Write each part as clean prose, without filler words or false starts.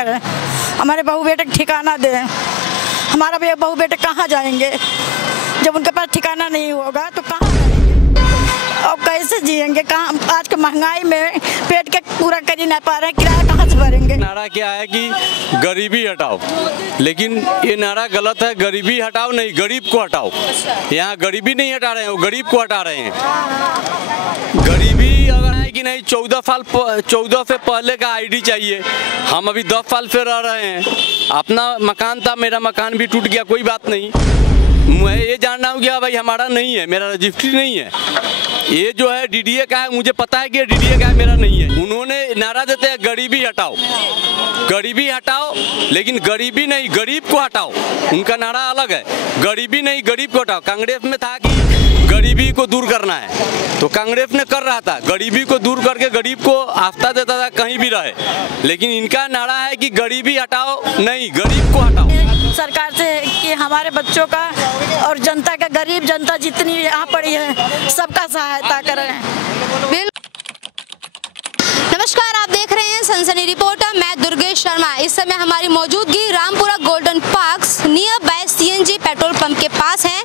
करें, हमारे बहू बेटे को ठिकाना दें। हमारा भी बहू बेटे कहाँ जाएंगे जब उनके पास ठिकाना नहीं होगा तो कहाँ और कैसे जिएंगे? कहाँ आज के महंगाई में पेट के पूरा कर ही नहीं पा रहे हैं, किराया कहाँ से भरेंगे? नारा क्या है कि गरीबी हटाओ, लेकिन ये नारा गलत है। गरीबी हटाओ नहीं, गरीब को हटाओ। यहाँ गरीबी नहीं हटा रहे हैं, वो गरीब को हटा रहे हैं। गरीबी अगर है कि नहीं, 14 से पहले का आईडी चाहिए। हम अभी 10 साल से रह रहे हैं, अपना मकान था, मेरा मकान भी टूट गया, कोई बात नहीं। मैं ये जानना हूँ कि हाँ भाई हमारा नहीं है, मेरा रजिस्ट्री नहीं है। ये जो है डीडीए का है, मुझे पता है कि डीडीए का है, मेरा नहीं है। उन्होंने नारा देते हैं गरीबी हटाओ, गरीबी हटाओ, लेकिन गरीबी नहीं, गरीब को हटाओ। उनका नारा अलग है, गरीबी नहीं, गरीब को हटाओ। कांग्रेस में था कि गरीबी को दूर करना है, तो कांग्रेस ने कर रहा था, गरीबी को दूर करके गरीब को आस्था देता था कहीं भी रहे। लेकिन इनका नारा है कि गरीबी हटाओ नहीं, गरीब को हटाओ। सरकार से कि हमारे बच्चों का और जनता का, गरीब जनता जितनी यहाँ पड़ी है सबका सहायता करें। नमस्कार, आप देख रहे हैं सनसनी रिपोर्टर, मैं दुर्गेश शर्मा। इस समय हमारी मौजूदगी Rampura golden parks near by CNG petrol pump के पास है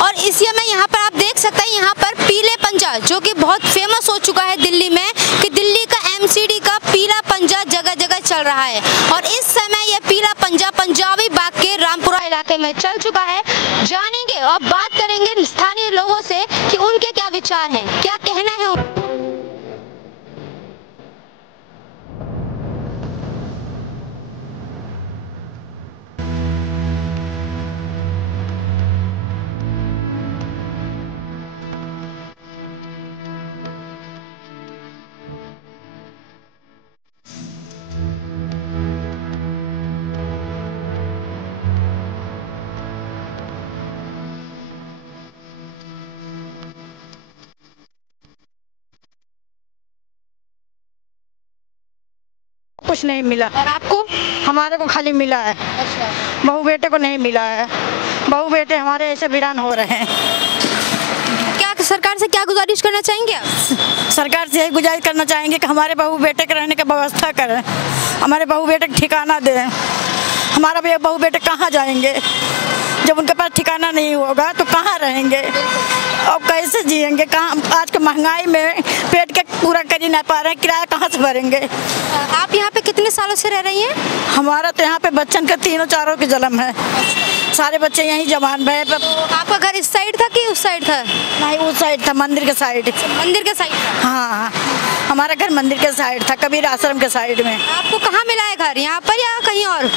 और इस समय यहाँ पर आप देख सकते हैं, यहाँ पर पीले पंजा जो कि बहुत फेमस हो चुका है दिल्ली में, कि दिल्ली का एमसीडी का पीला पंजा जगह जगह चल रहा है और इस समय ये पीला पंजा पंजाबी बाग के रामपुरा इलाके में चल चुका है। जानेंगे और बात करेंगे स्थानीय लोगों से कि उनके क्या विचार हैं, क्या कहना है। कुछ नहीं मिला। और आपको? हमारे को खाली मिला है। अच्छा। बहू बेटे को नहीं मिला है। बहू बेटे हमारे ऐसे वीरान हो रहे हैं। क्या सरकार से क्या गुजारिश करना चाहेंगे आप? सरकार से यही गुजारिश करना चाहेंगे कि हमारे बहू बेटे के रहने की व्यवस्था करें, हमारे बहू बेटे को ठिकाना दें। हमारा भी बहू बेटे कहाँ जाएंगे जब उनके पास ठिकाना नहीं होगा तो कहाँ रहेंगे और कैसे जिएंगे? कहाँ आज के महंगाई में पेट के पूरा कर ही नहीं पा रहे हैं, किराया कहाँ से भरेंगे? आप यहाँ पे कितने सालों से रह रही हैं? हमारा तो यहाँ पे बच्चन का 3-4 की जन्म है, सारे बच्चे यहीं जवान भय। आपका घर इस साइड था कि उस साइड था? नहीं, उस साइड था, मंदिर के साइड। मंदिर के साइड? हाँ, हमारा घर मंदिर के साइड था, कबीर आश्रम के साइड में। आपको कहाँ मिला है घर, यहाँ पर या कहीं और?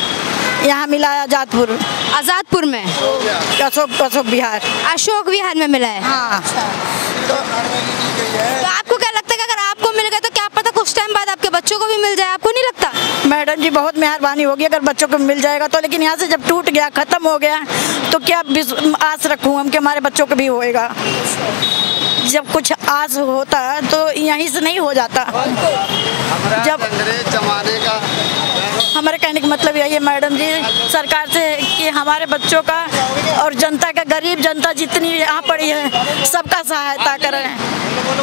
यहाँ मिला है आजादपुर। आजादपुर में? अशोक विहार। अशोक विहार में मिला है। हाँ। तो आपको क्या लगता है कि अगर आपको मिल गया तो क्या पता कुछ टाइम बाद आपके बच्चों को भी मिल जाए, आपको नहीं लगता? मैडम जी बहुत मेहरबानी होगी अगर बच्चों को मिल जाएगा तो, लेकिन यहाँ से जब टूट गया, खत्म हो गया, तो क्या आस रखूँ हम कि हमारे बच्चों को भी होएगा? जब कुछ आस होता तो यहीं से नहीं हो जाता। जब जमाने का हमारे कहने का मतलब यही है मैडम जी, सरकार से कि हमारे बच्चों का और जनता का, गरीब जनता जितनी यहाँ पड़ी है सबका सहायता करें।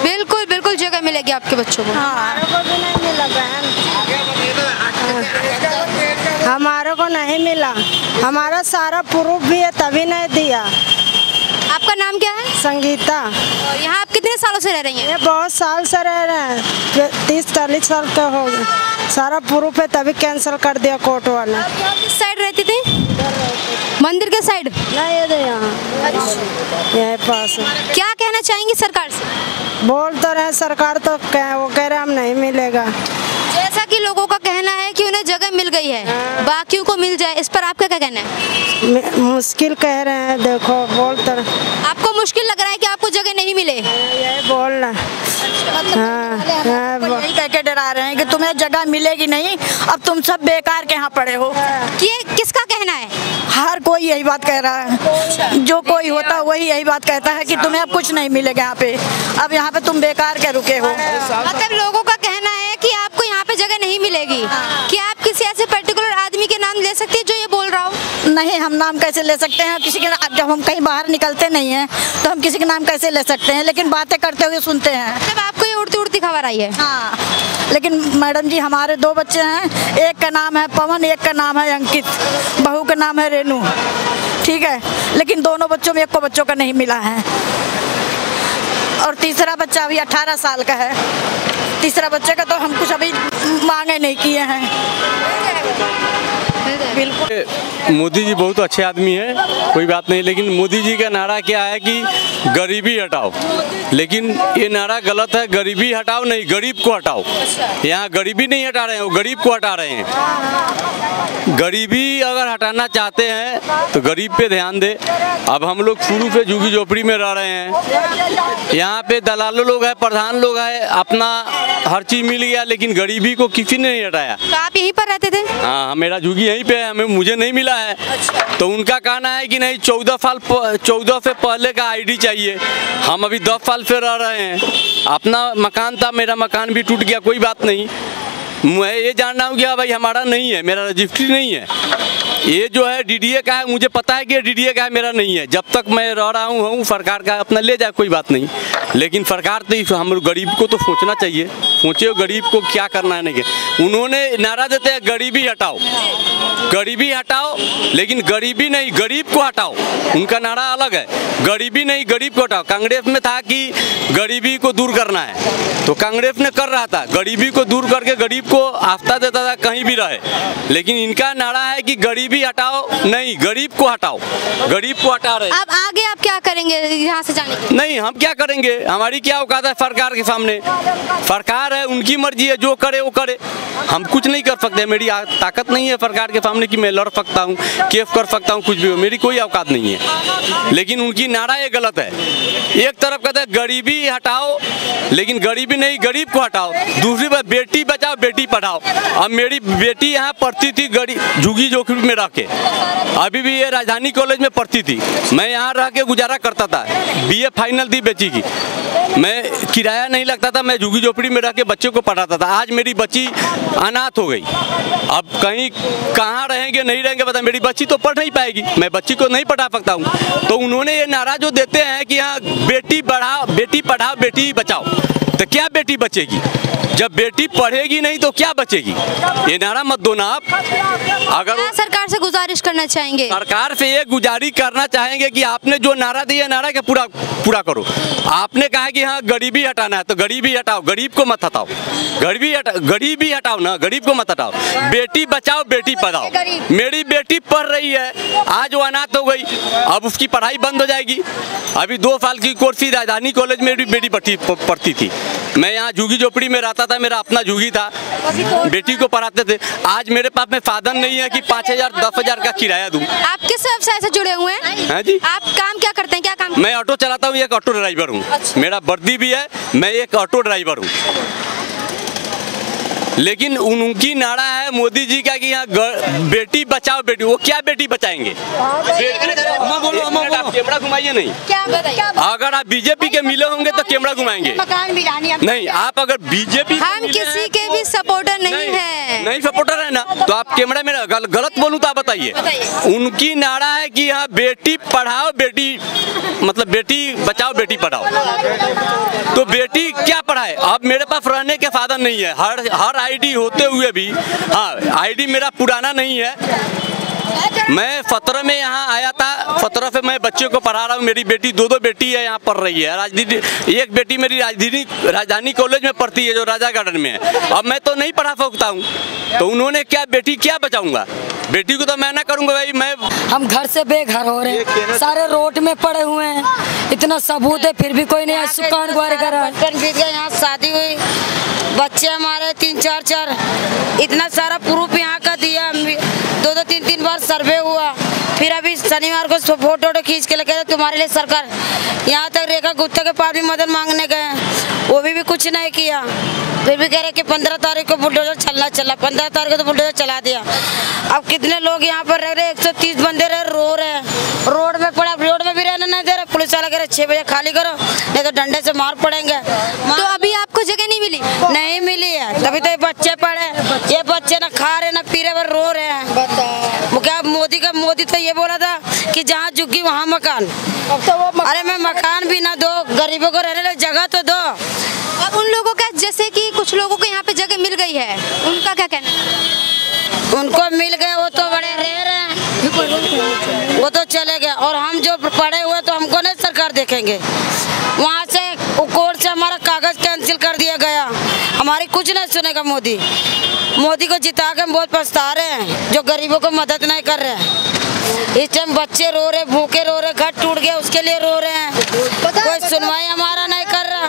बिल्कुल बिल्कुल जगह मिलेगी आपके बच्चों को। हाँ, हमारे को नहीं मिला, हमारा सारा प्रूफ भी है तभी नहीं दिया। आपका नाम क्या है? संगीता। और यहाँ आप कितने सालों से रह रही हैं? ये बहुत साल से रह रहे हैं, 30-40 साल का हो गया। सारा प्रूफ है तभी कैंसिल कर दिया कोर्ट वाले। आप यहाँ किस साइड रहती थी? मंदिर के साइड? नहीं, ये यहाँ यहीं पास। क्या कहना चाहेंगी सरकार से? बोल तो रहे सरकार, तो वो कह रहे हम नहीं मिलेगा। जैसा कि लोगों का कहना है कि उन्हें जगह मिल गई है, बाकियों को मिल जाए, इस पर आपका क्या कहना है? मुश्किल कह रहे हैं, देखो बोल तो। आपको मुश्किल लग रहा है कि आपको जगह नहीं मिले? यही बोलना। यही कह के डरा रहे हैं कि तुम्हें जगह मिलेगी नहीं, अब तुम सब बेकार के यहाँ पड़े हो। ये किसका कहना है? हर कोई यही बात कह रहा है, जो कोई होता वही यही बात कहता है कि तुम्हें अब कुछ नहीं मिलेगा यहाँ पे, अब यहाँ पे तुम बेकार के रुके हो। मतलब लोगों का कहना है कि आपको यहाँ पे जगह नहीं मिलेगी। क्या आप किसी ऐसे पर्टिकुलर आदमी के नाम ले सकती है जो ये बोल रहा हो? नहीं, हम नाम कैसे ले सकते हैं किसी के? जब हम कहीं बाहर निकलते नहीं हैं तो हम किसी का नाम कैसे ले सकते हैं? लेकिन बातें करते हुए सुनते हैं। जब आपको ये उड़ती उड़ती खबर आई है? हाँ, लेकिन मैडम जी हमारे 2 बच्चे हैं, एक का नाम है पवन, एक का नाम है अंकित, बहू का नाम है रेनू, ठीक है। लेकिन दोनों बच्चों में एक को बच्चों का नहीं मिला है, और तीसरा बच्चा अभी 18 साल का है। तीसरा बच्चे का तो हम कुछ अभी मांगे नहीं किए हैं। बिल्कुल मोदी जी बहुत अच्छे आदमी हैं, कोई बात नहीं, लेकिन मोदी जी का नारा क्या है कि गरीबी हटाओ, लेकिन ये नारा गलत है। गरीबी हटाओ नहीं, गरीब को हटाओ। यहाँ गरीबी नहीं हटा रहे हैं, वो गरीब को हटा रहे हैं। गरीबी अगर हटाना चाहते हैं तो गरीब पे ध्यान दे। अब हम लोग शुरू से झुग्गी झोपड़ी में रह रहे हैं, यहाँ पे दलालों लोग हैं, प्रधान लोग हैं, अपना हर चीज मिल गया, लेकिन गरीबी को किसी ने नहीं हटाया। तो आप यहीं पर रहते थे? हाँ, मेरा झुग्गी यहीं पे है, मुझे नहीं मिला है। तो उनका कहना है कि नहीं 14 से पहले का आईडी चाहिए। हम अभी 10 साल से रह रहे हैं, अपना मकान था, मेरा मकान भी टूट गया, कोई बात नहीं। मैं ये जानना हूँ कि हाँ भाई हमारा नहीं है, मेरा रजिस्ट्री नहीं है। ये जो है डीडीए का है, मुझे पता है कि डीडीए का है, मेरा नहीं है। जब तक मैं रह रहा हूँ सरकार का अपना ले जाए, कोई बात नहीं, लेकिन सरकार तो हम गरीब को तो सोचना चाहिए। सोचे गरीब को क्या करना है। नहीं, उन्होंने नारा देते हैं गरीबी हटाओ, गरीबी हटाओ, लेकिन गरीबी नहीं गरीब को हटाओ। उनका नारा अलग है, गरीबी नहीं गरीब को हटाओ। कांग्रेस में था कि गरीबी को दूर करना है, तो कांग्रेस ने कर रहा था, गरीबी को दूर करके गरीब को आस्था देता था कहीं भी रहे। लेकिन इनका नारा है कि गरीबी हटाओ नहीं, गरीब को हटाओ, गरीब को हटा रहे। अब आगे आप क्या करेंगे यहाँ से जाने के? नहीं, हम क्या करेंगे, हमारी क्या औकात है सरकार के सामने? सरकार है, उनकी मर्जी है, जो करे वो करे, हम कुछ नहीं कर सकते। मेरी ताकत नहीं है सरकार के सामने कि मैं लड़ सकता हूँ, केस कर सकता हूँ, कुछ भी हो, मेरी कोई औकात नहीं है। लेकिन उनकी नारा ये गलत है। एक तरफ कहते हैं गरीबी हटाओ, लेकिन गरीबी नहीं गरीब को हटाओ। दूसरी बात बेटी बचाओ बेटी पढ़ाओ। अब मेरी बेटी यहाँ पढ़ती थी झुग्गी झोपड़ी में रह के, अभी भी ये राजधानी कॉलेज में पढ़ती थी, मैं यहाँ रह के गुजारा करता था। BA फाइनल थी बेटी की, मैं किराया नहीं लगता था, मैं झुग्गी झोपड़ी में रह के बच्चे को पढ़ाता था। आज मेरी बच्ची अनाथ हो गई, अब कहीं कहाँ रहेंगे नहीं रहेंगे पता, मेरी बच्ची तो पढ़ नहीं पाएगी, मैं बच्ची को नहीं पढ़ा सकता हूँ। तो उन्होंने ये नारा जो देते हैं कि हाँ बेटी पढ़ाओ बेटी बचाओ, तो क्या बेटी बचेगी? जब बेटी पढ़ेगी नहीं तो क्या बचेगी? ये नारा मत दो ना आप। अगर सरकार से गुजारिश करना चाहेंगे, सरकार से ये गुजारिश करना चाहेंगे कि आपने जो नारा दिया नारा के पूरा करो। आपने कहा कि हाँ गरीबी हटाना है, तो गरीबी हटाओ, गरीब को मत हटाओ। गरीबी हटाओ ना, गरीब को मत हटाओ। बेटी बचाओ बेटी पढ़ाओ। मेरी बेटी पढ़ रही है, आज वो अनाथ हो गई, अब उसकी पढ़ाई बंद हो जाएगी। अभी 2 साल की कोर्स थी, राजधानी कॉलेज में भी बेटी पढ़ती थी। मैं यहाँ झुग्गी झोपड़ी में रहता था, मेरा अपना झुग्गी था, बेटी को पढ़ाते थे। आज मेरे पास में साधन नहीं है कि 5,000 10,000 का किराया दूं। आप किस व्यवसाय से जुड़े हुए हैं? हाँ जी, आप काम क्या करते हैं, क्या काम? मैं ऑटो चलाता हूँ, एक ऑटो ड्राइवर हूँ। मेरा वर्दी भी है, मैं एक ऑटो ड्राइवर हूँ। लेकिन उनकी नारा है मोदी जी का कि यहाँ बेटी बचाओ बेटी, वो क्या बेटी बचाएंगे? कैमरा घुमाइए नहीं, अगर आप बीजेपी के मिले होंगे तो कैमरा घुमाएंगे नहीं। आप अगर बीजेपी हम किसी के भी सपोर्टर नहीं है, नहीं सपोर्टर है ना, तो आप कैमरा में गलत बोलूं तो आप बताइए। उनकी नारा है कि यहाँ बेटी पढ़ाओ बेटी मतलब बेटी बचाओ बेटी पढ़ाओ, तो बेटी क्या पढ़ाए? अब मेरे पास रहने के साधन नहीं है, हर आईडी होते हुए भी, हाँ आईडी मेरा पुराना नहीं है। मैं 17 में यहाँ आया था, 17 से मैं बच्चे को पढ़ा रहा हूँ। मेरी बेटी 2 बेटी है, यहाँ पढ़ रही है। एक बेटी मेरी राजधानी कॉलेज में पढ़ती है जो राजा गार्डन में है। अब मैं तो नहीं पढ़ा सकता हूँ, तो उन्होंने क्या बेटी क्या बचाऊंगा? बेटी को तो मैं ना करूँगा भाई। मैं हम घर से बेघर हो रहे हैं, सारे रोड में पड़े हुए हैं, इतना सबूत है फिर भी कोई नहीं सुकान गुआरे कर रहा है। यहाँ शादी हुई, बच्चे हमारे 3-4 इतना सारा प्रूफ यहाँ का दिया, 2-3 बार सर्वे हुआ। फिर अभी शनिवार को फोटो खींच के लगे तुम्हारे लिए सरकार, यहाँ तक रेखा गुप्ता के पास भी मदद मांगने गए, वो भी कुछ नहीं किया। फिर भी कह रहे कि 15 तारीख को बुलडोजर चला, 15 तारीख को तो बुलडोजर चला दिया। अब कितने लोग यहाँ पर रह रहे, 130 बंदे रो रहे हैं, रोड में पड़ा, रोड में भी रहने नहीं दे रहे। पुलिस वाला कह रहे 6 बजे खाली करो नहीं तो डंडे से मार पड़ेंगे। तो अभी आपको जगह नहीं मिली? नहीं मिली है, तभी तो ये बच्चे पड़े, ये बच्चे ना खा रहे ना पी रहे, रो रहे हैं। क्या मोदी तो ये बोला था कि जहाँ झुग्गी वहाँ मकान। अब तो वो अरे मैं मकान भी ना दो, गरीबों को रहने लायक जगह तो दो। अब उन लोगों का, जैसे कि कुछ लोगों को यहाँ पे जगह मिल गई है, उनका क्या कहना है? उनको मिल गए, वो तो बड़े रह रहे हैं, वो तो चले गए। और हम जो पढ़े हुए तो हमको नहीं सरकार देखेंगे। वहाँ से कोर्ट से हमारा कागज कैंसिल कर दिया गया, हमारी कुछ नहीं सुनेगा मोदी। मोदी को जिता के हम बहुत पछता रहे हैं, जो गरीबों को मदद नहीं कर रहे हैं। इस टाइम बच्चे रो रहे, भूखे रो रहे, घर टूट गया उसके लिए रो रहे हैं, कोई सुनवाई हमारा नहीं कर रहा।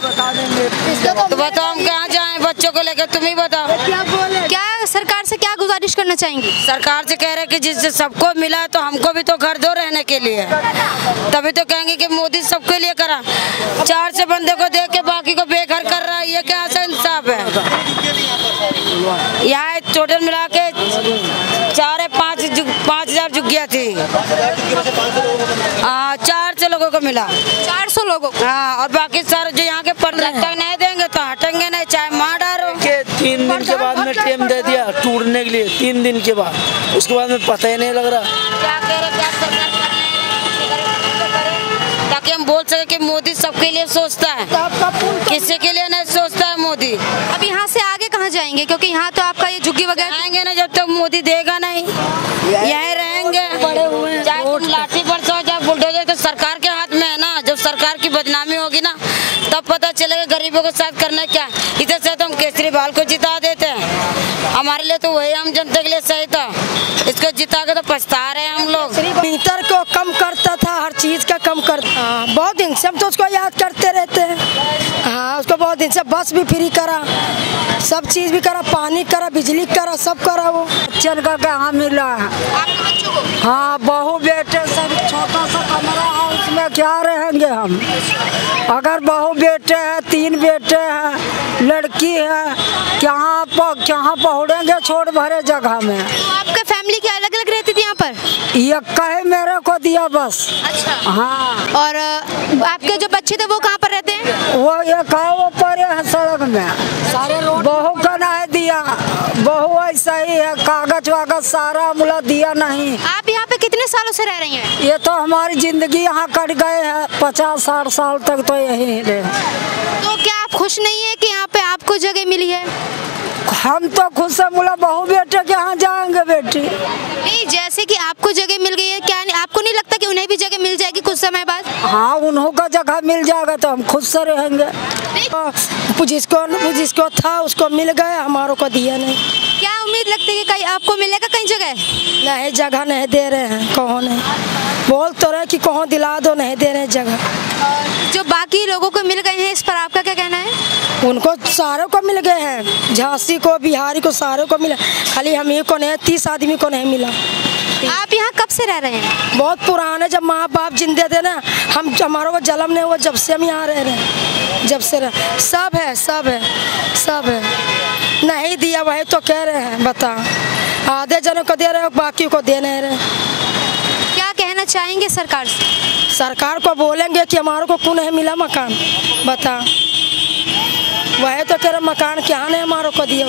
तो बताओ हम कहाँ जाएं बच्चों को लेकर, तुम ही बताओ। क्या सरकार से क्या गुजारिश करना चाहेंगी? सरकार से कह रहे हैं कि जिससे सबको मिला है तो हमको भी तो घर दो रहने के लिए, तभी तो कहेंगे कि मोदी सबके लिए करा। 4 से बंदे को देख के बाकी को बेघर कर रहा है, ये क्या ऐसा इंसाफ है? यहाँ टोटल मिला के 5,000 झुग्गियाँ थी। 400 लोगों को मिला, 400 लोगों को। हाँ, और बाकी सारे जो यहाँ के पर्यटक नहीं देंगे तो हटेंगे नहीं, चाहे मार डालो। 3 दिन के बाद में टाइम दे दिया टूटने के लिए, 3 दिन के बाद, उसके बाद में पता ही नहीं लग रहा। क्या कह रहे, क्या सरकार ताकि हम बोल सके कि मोदी सबके लिए सोचता है, किसी के लिए नहीं सोचता है मोदी। अब यहाँ से आगे कहाँ जाएंगे, क्योंकि यहाँ तो आपका ये झुग्गी वगैरह आएंगे ना, जब तक मोदी देगा नहीं यहीं रहेंगे। चाहे तुम लाठी बरसो चाहे बुलडोजर, तो सरकार के हाथ में है ना। जब सरकार की बदनामी होगी ना तब पता चलेगा गरीबों के साथ करना क्या। इधर से तो हम केजरीवाल को जिता देते हैं, हमारे लिए तो वही आम जनता के लिए सही था। इसको जिता के तो पछता रहे हैं हम लोग। मीटर को कम करता था, हर चीज का कम करता। बहुत दिन से हम तो उसको याद करते रहते हैं। हाँ, उसको बहुत दिन से बस भी फ्री करा, सब चीज भी करा, पानी करा, बिजली करा, सब करा। वो बच्चन का कहाँ मिला है? आपके बच्चों को? हाँ, बहू बेटे सब, छोटा सा कमरा है, उसमें क्या रहेंगे हम? अगर बहू बेटे हैं, 3 बेटे हैं, लड़की है, कहाँ पहुँचेंगे छोड़ भरे जगह में? तो आपका फैमिली क्या अलग अलग रहती थी यहाँ पर? ये कहे मेरे को दिया बस। अच्छा। हाँ, और आपके जो बच्चे थे वो कहाँ पर रहते हैं? वो ये कहा वो पड़े हैं सड़क में, सारे बहू का नहीं दिया, बहू ऐसा ही है, कागज वागज सारा मुला दिया नहीं। आप यहाँ पे कितने सालों से रह रही हैं? ये तो हमारी जिंदगी यहाँ कट गए हैं, 50-60 साल तक तो यही रहे। तो क्या आप खुश नहीं है कि यहाँ पे आपको जगह मिली है? हम तो खुद से बोला बहू बेटे के यहाँ जाएंगे बेटी। नहीं, जैसे कि आपको जगह मिल गई है, क्या आपको नहीं लगता कि उन्हें भी जगह मिल जाएगी कुछ समय बाद? हाँ, उन्हों का जगह मिल जाएगा तो हम खुद से रहेंगे। जिसको था उसको मिल गया, हमारों को दिया नहीं। क्या उम्मीद लगती है कि कहीं आपको मिलेगा कहीं जगह? नहीं, जगह नहीं दे रहे हैं, कहो नहीं, बोल तो रहे कि कहो दिला दो, नहीं दे रहे जगह। जो बाकी लोगों को मिल गए हैं, इस पर आपका क्या कहना है? उनको सारों को मिल गए हैं, झांसी को, बिहारी को, सारों को मिला, खाली हम ही को नहीं, 30 आदमी को नहीं मिला। आप यहाँ कब से रह रहे हैं? बहुत पुराने, जब माँ बाप जिंदे थे ना, हमारों को जन्म नहीं हुआ, जब से हम यहाँ रह रहे हैं, जब से सब है, सब है, सब है। नहीं दिया वही तो कह रहे हैं, बता, आधे जनों को दे रहे हो, बाकी को दे नहीं रहे। क्या कहना चाहेंगे सरकार से? सरकार को बोलेंगे कि हमारे को क्यों नहीं मिला मकान, बता, वही तो कह रहे मकान क्या नहीं हमारे को दिया।